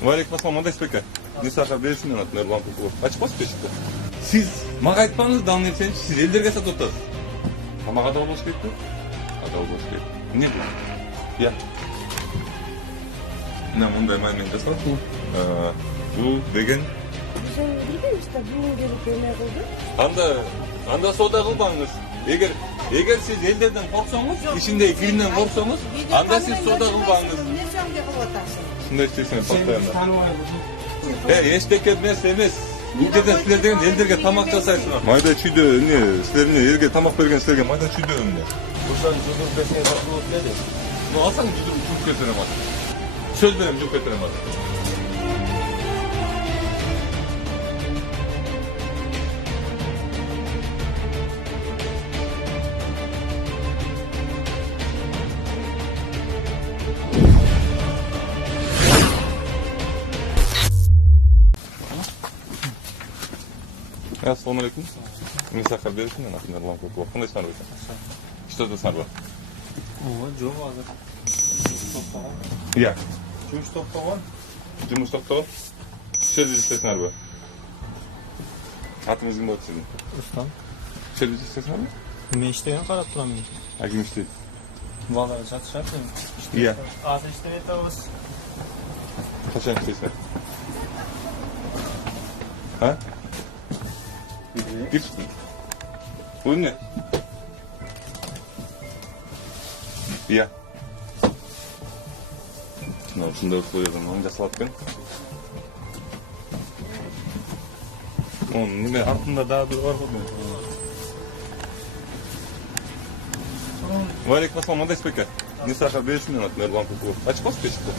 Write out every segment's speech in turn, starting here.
Валик басма мындай спека. Не сахар берсин анат Нурлан Кукулов. Ачпасызбы эшикти? Сиз мага айтпаңыз, дал нерсени сиз элдерге сатып атасыз. Мага да болбош керекпи? Ада болбош керек. Эмне бул? Я. Мына мындай маймен жасалат бул. Бул деген Biz onu bilmiyoruz da bunu gelip öyle oldu. Анда соода кылбаңыз. Эгер сиз элдерден корксоңуз, ичиндеги киримден корксоңуз, анда сиз соода кылбаңыз. Нерсеңге кылып атасың? Ушундай иштесиңер постоянно. Таныбайбыз. Эчтеке эмес. Бул жерде силер деген элдерге тамак жасайсыңар. Майда чүйдө эмне, силер эмне элге тамак берген силерге майда чүйдө эмне? Ушан жудуруп берсең болот деди. Алсаң жудуруп жууп кетирем азыр. Сөз берем жууп кетирем азыр. Assalamu alaikum. Мен сахар бересің, мен атын Нурлан Кукулов. Қандай сыңар берсің? Что-то сыңар бар? Жок азыр. Иә. Жұмыс тоқтаған. Жұмыс тоқтаған. Жерде істесіңар ба? Атыңыз кім болады сіздің? Рустам. Жерде істесіңар ба? Мен иштеген қарап тұрам мен. Кім істейді? Балалар жатышат мен. Иә. Азыр иштебей атабыз. Қашан істейсіңер? А? Гипстің? Бұл не? Иә. Осындай условиядан оны жасалат екен. Оның неме артында дағы бір бар ғой. Валик басма мындай спека. Не сахар бересің мен атын Нурлан Кукулов. Ачпасызбы эшикти?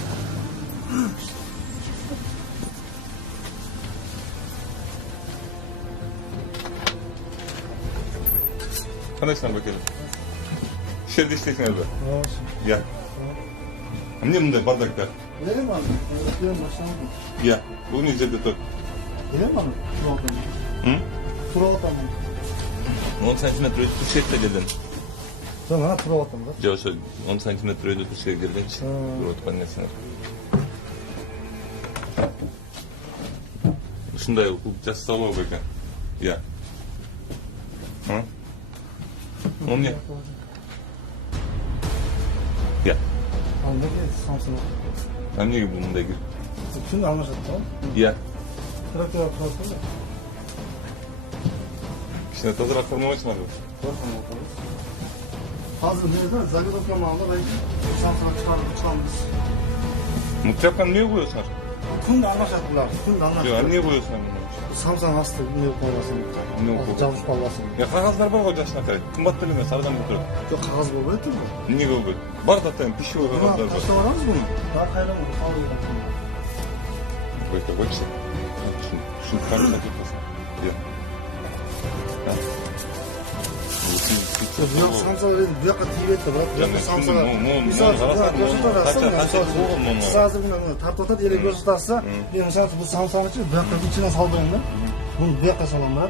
Қандай сыңар ба келіп? Жерде істейсіңер бе? Иә. Эмне мындай бардактар? Bilem abi. Öğretmen başlandı. Иә. Бұл не жерде тұр? Bilem abi. Turaltan. Turaltan mı? 10 сантиметр өтіп тұршет жерден. Sana turaltan da. Жоқ, ошо 10 сантиметр өтіп тұршет келгенші. Бір отқан несіңер. Ушундай жасаса болот экен. Иә. Ол не? Иә. Anda ki Samsun'a. Эмнеге бул мындай кирип? Şimdi anlaşıldı tamam. Иә. Traktör turaltan da. Кичине тазыраак формалайсыңар бе? Hazır nerede? Zagreb'den aldı. Ben Samsun'a çıkardık. Тряпканы эмнеге коесуңар? Күнде anlaşıldılar. Күнде Жок, anlaşıldı. эмнеге коесуңар? Samsun hastı. Ne koymasın? Ne koymasın? Çalışıp kalmasın. Я кагаздар бар го жашынакай. Кымбат деле эмес, арзан турат. Yok kağız bolбойт mu? Эмнеге болбойт? Бар да тайм пищевой кагаздар бар. Kaçta varamız bunu? Daha kayramı. Бойка, бойчу. Шун камера кетпесин. Иә. Yok Samsun'a dedim. Bu yakka tiyip etti. Bırak. Samsun'a. Misal siz hazır bunu tartı otat ele göz tutarsa misal bu Samsun için bu yakka içine saldırın da. Bunu bu yakka salam bırak.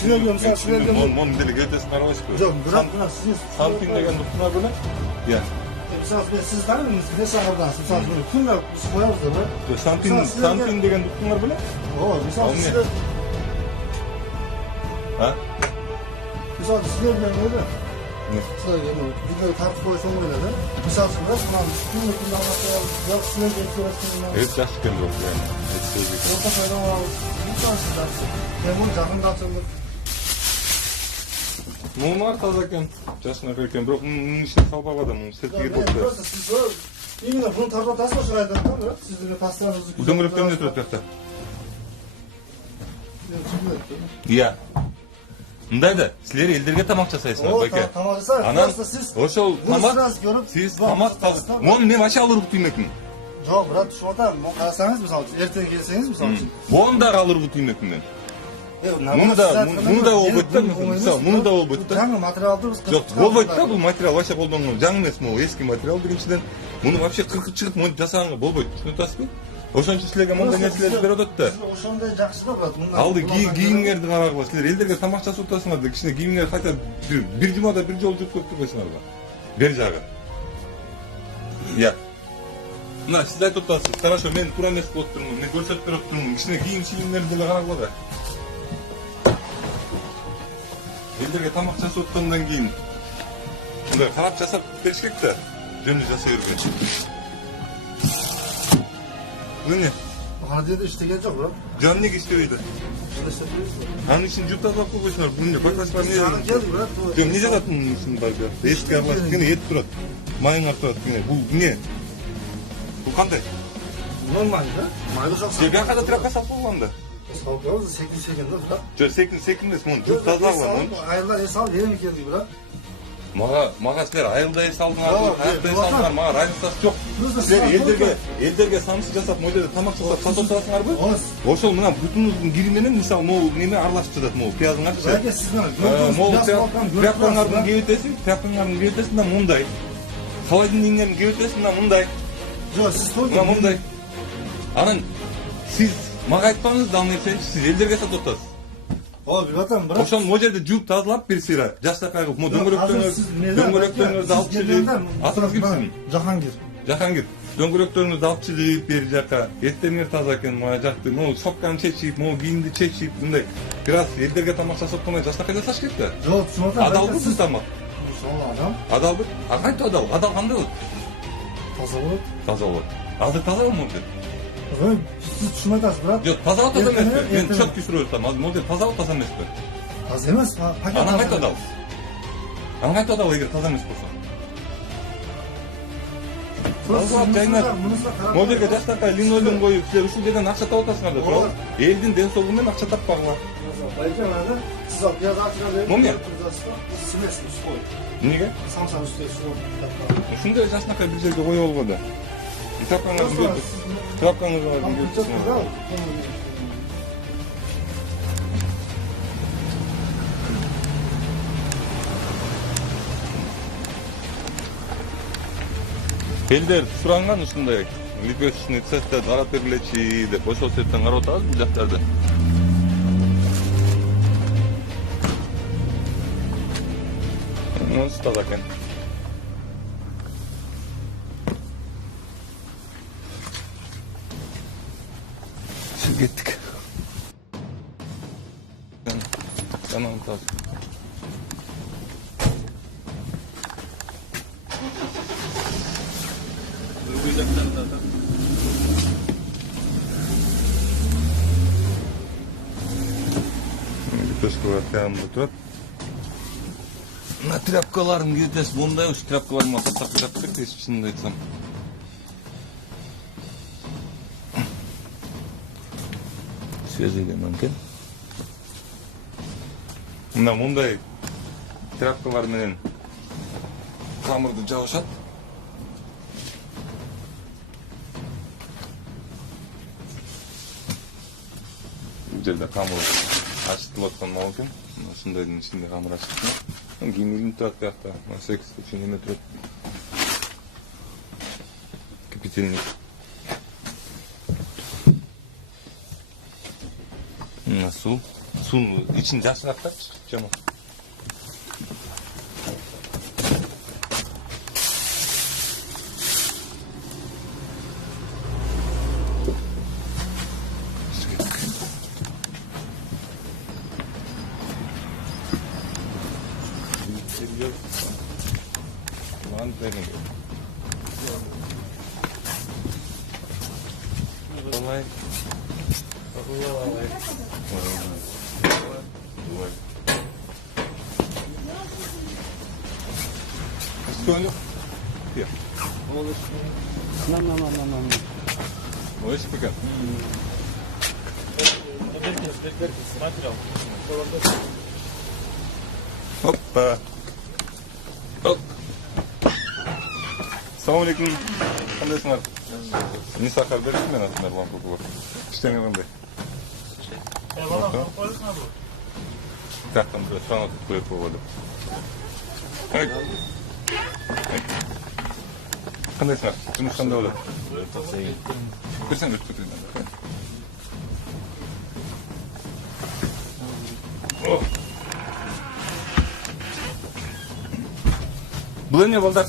Şuraya göm misal şuraya göm. Монун деле келтесин карабайсызбы? Yok bırak buna siz. Сампинг деген дуктуңар беле? Иә. Misal siz var mısınız? Ne sağırdan siz misal bunu kimle biz koyarız da bırak. Сампинг деген дуктуңар беле? Oo misal siz. Ha? Misal sizler bilen öyle. Ne? Sizler yani videoyu tartı koysan öyle de. Misal siz bırak buna kimle kimle anlatıyor. Yok sizler gelip Evet, жақсы екен бұл, yani. Orta faydan alalım. Lütfen sizler. Ben bunu жақында açıldık. Мұнар таза екен, жасына екен, бірақ мұның ішіне салпақ адам, мұның сертіге болды. Просто siz именно bunu tartı atasın şuraydan da bırak. Sizin pastranızı güzel. Дөңгелектер не тұрады жақта? Иә. Мындай да, силер элдерге тамак жасайсыңар, байке. Анан ошол тамак, сиз тамак Оны мен вообще алыр кутуймекмин. Жоқ, брат, düşüp atam. Карасаңыз, мисалы үчүн, эртең келсеңиз, мисалы үчүн. Оны да алыр кутуймекмин мен. Муну да болбойт да, мисалы, муну да болбойт да. Жаңы материалды биз Жок, болбойт да, бул материал вообще колдонгон. Жаңы эмес, могу эски материал биринчиден. Муну вообще кыркып чыгып, монтип жасаганга болбойт. Түшүнүп атасызбы? Ошон үчүн силерге мындай нерселерди берип атат да. Ошондой жакшы да, брат. Алды кийимиңерди карагыла, силер элдерге тамак жасап атасыңар да, кичине кийимиңерди кайта бир жумада бир жолу жууп коюп турбайсыңарбы? Бер жагы. Иә. Мына сиз айтып атасыз. Хорошо, мен туура эмес болуп турмун. Мен көрсөтүп берип турмун. Кичине кийим-чийимдерди деле карагыла да. Элдерге тамак жасап аткандан кийин мындай карап жасап бериш керек да. Жөнү жасай берген. Bu ne? Hadiyede iştegen çok lan. Can ne istiyordu? Hangi için cüpta da koymuşlar? Bu ne? Baklaşlar ne? Canım geldi lan. Diyorum ne kadar bunun için var ya? Eski Allah yine yet durat. Mayın artırat yine. Bu ne? Bu kanday. Normal da. Maylı çok sağ. Cebyan kadar traka sapı olan da. Sağlıklarımız 8 sekende lan. Sekin desin bunu. Cüp tazlar var lan. Ayırlar hesabı yeni mi geldi lan? Mağa sizler ayılda es aldыңар, hayatda es aldыңар, mağa разницасы жоқ. Сіздер елдерге самсы жасап, мойдерде тамақ жасап сатып тұрасыңар ба? Ошол мына бүтүнүздүн кирименен мисалы могу неме аралашып жатат, могу пиязыңарчы. Belki sizden. Пияктаңардын кебетесин да мындай. Холодильниктин кебетесин да мындай. Жоқ, siz toy. Мына мындай. Анан сиз мага айтпаңыз да нерсени сиз элдерге сатып атасыз. Abi vatan bırak. Ошол могу жерде жууп тазалап bir сыйра. Жаштакай кылып, дөңгөлөктөрүңүздү алып чыгып. Атыңыз кимсиң? Жахангир. Жахангир, дөңгөлөктөрүңүздү алып чыгып бери жака. Эртеңер таза экен, мага жакты. Могу шопканы чечип, могу кийимди чечип, мындай. Бир аз элдерге тамак жасап турмай жаштакай жасаш керек да. Жоқ, түсініп Адалбы сиз тамак. Сол адам. Адалбы? Кантип адал? Адал кандай болот? Таза болады. Таза болот. Азыр таза болмок. Siz түсініп атасыз брат. Жок, таза таза эмеспи. Мен чөткү суроо айтам. Азыр могу таза таза эмеспи. Таза емес. Анан кантип адал? Анан кантип адал эгер таза эмес болсо? Могу жерге жаштакай линолеум коюп, силер ушул жерден акча таап атасыңар да, туура? Элдин ден соолугу менен акча таппагыла. Baycanlarda siz al biraz açığa Bu ne? Simesiniz koy. Эмнеге? Samsa üstüne su Ушундай жаштакай бир жерге коюп алгыла да. Трапкаңызды Элдер суранган ушундай лепешечный цехте карап бергилечи деп ошол себептен карап атабыз бул жактарды. Монсы таза экен. Gittik. Tamam tamam. Лепешкалар yanımda turат. Мына тряпкаларым кетес, мындай уж тряпкаларыма сатап жатып кетти, чынын айтсам. Свежийге мүмкін. Мына мындай тряпкалар менен камырды жабышат. Бул жерде камыр ачытылып аткан мал экен. Ушундайдын ичинде камыр ачытылат. Кийин илинип турат биякта. 8 үчүн эме турат. Кипятильник. Суну için жакшыраак жама. Сколько? Где? Ой, спека. Опа. Оп. Assalamu alaikum. Кандайсыңар? Не сахар бересиз мен атымдар вам кукулар. Иштеңе кандай? Тактан бир санат коюп койгоду. Кандайсыңар? Жумуш кандай болот? Берсең өтүп кетейин. Бул эмне балдар?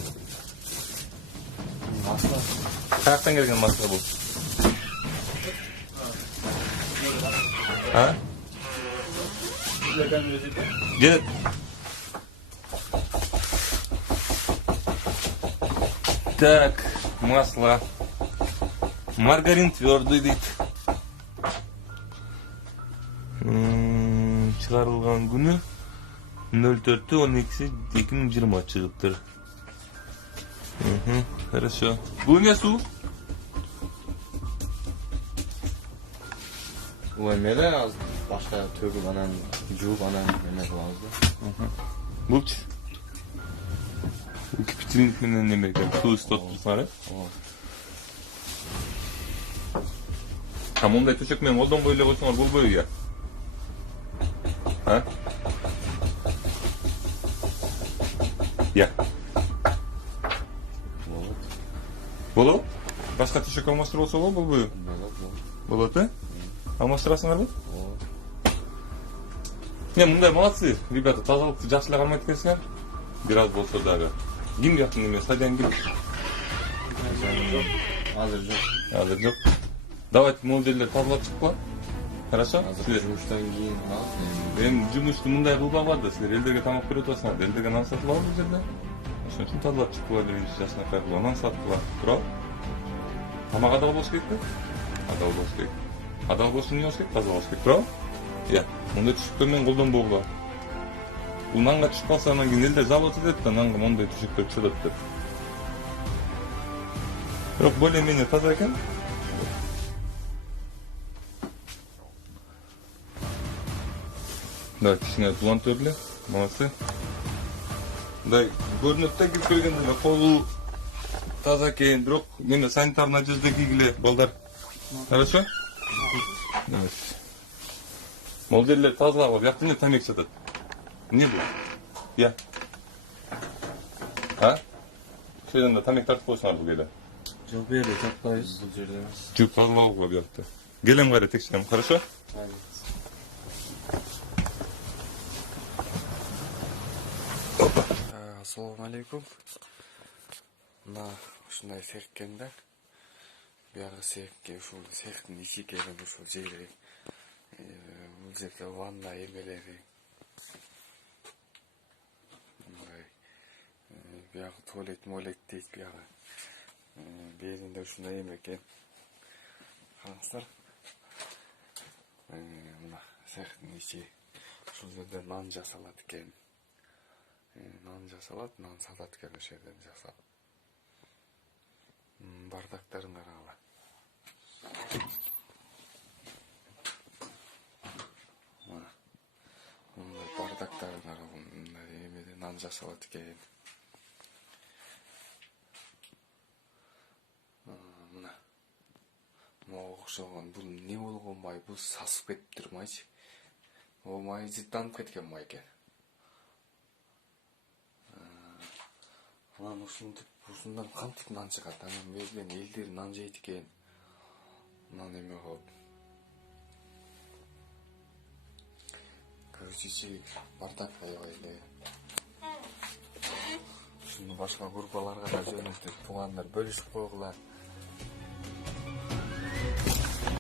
Kayaktan gelgen maske bu? Ha? Gel. Так, масло. Маргарин твердый дейді. Çıkarılgan günü 04.12.2020 çıkıptır. Хорошо. Bu ne su? Bu emele az. Başka tөгүп анан жууп анан эме кылабыз да. Bulç. Bu kipçilik menen neme eкен? Su ısıtıp tursan ha? Tam onday töşek men oldon boyla koysaňar bolboýar ya. Ha? Ya. Bolop? Başka töşek almaştır bolsa bolboýar. Bolot ha? Almaştırasyňarбы? Ne мындай молодцы, ребята, тазалыкты жакшылап алмайт экенсиңер. Biraz болсо дагы. Ким жактын эме стадион ким? Азыр жок. Азыр жок. Давайте модельдер тазалап чыкпа. Хорошо? Азыр жумуштан кийин Эми жумушту мындай кылбагыла да, силер элдерге тамак берип атасыңар, элдерге нан сатып алып бул жерде. Ошон үчүн тазалап чыкпа биринчи жашынакай кылып, анан сатпа. Туурабы? Тамак адал болуш керекпи? Адал болуш керек. Адал болуш эмне болуш керек? Таза болуш керек, туурабы? Ya, мындай түшүктөр менен колдонбогула. Бул нанга түшүп калса, анан кийин элдер жалоот этет да, нанга мондай түшүктөр чыгат деп. Бирок более-менее таза экен. Да, кичине тулан төрле, молодцы. Мындай көрүнөт да кирип келгенде колу таза экен, бирок мени санитарный одежда кийгиле, балдар. Хорошо? Evet. Molderler тазалап алып, яктан тамек сатат. Не бул? Я. А? Шойдан да тамек тартып койсоңар бул келе. жок берди тартпайбыз бул жерде эмес. Жүк тазалап алгыла буякта. Келем кайра текшерем, хорошо? Ассаламу алейкум. Мына ушундай серккен да. Биягы серкке ушул серктин ичи келип ушул жери. Бул жерде ванна эмелери. Мындай биягы туалет дейт биягы. Беринде ушундай эме экен. Караңыздар. Мына серктин ичи ушул жерде нан жасалат экен. Нан жасалат, нан сатат экен ошол жерден жасап. Бардактарын карагыла. Мындай бардактарын карагыла. Мындай эмеден нан жасалат экен. Мына. Могу окшогон бул эмне болгон май? Бул сасып кетиптир майчы. О май жыттанып кеткен май экен. Анан ушундан кантип нан чыгат? Анан берден элдер нан жейт экен. Нан эме кылып. Короче, бардак аябай эле. Ушуну башка группаларга да жөнөтүп, туугандар бөлүшүп койгула.